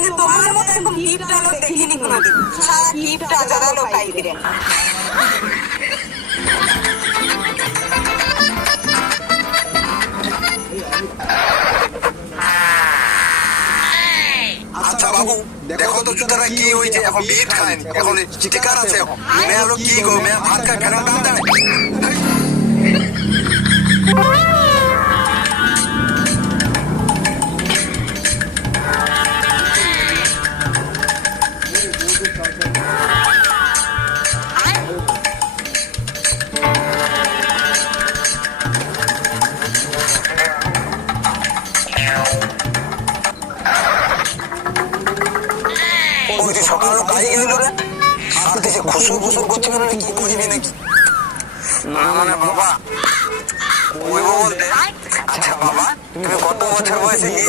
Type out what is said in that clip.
কিন্তু তোমাদের মতো এরকম কিপটা লোক দেখিনি কোনোদিন। সারা কিপটা জাদালো টাইপের। আচ্ছা বাবু, দেখো তো জুতারা কি হয়েছে, এখন বিট খায়নি, এখন স্টিকার আছে। মেয়ে হলো কি গো, মেয়ে ভাত খায় ফেরার দাম দেয়। সকালে তাই গেল রে, আর দেশে খুশুর খুশুর করছে কেন, কি বুঝবি নাকি? না মানে বাবা, ওই বলতে, আচ্ছা বাবা, তুমি কত বছর বয়সে গিয়ে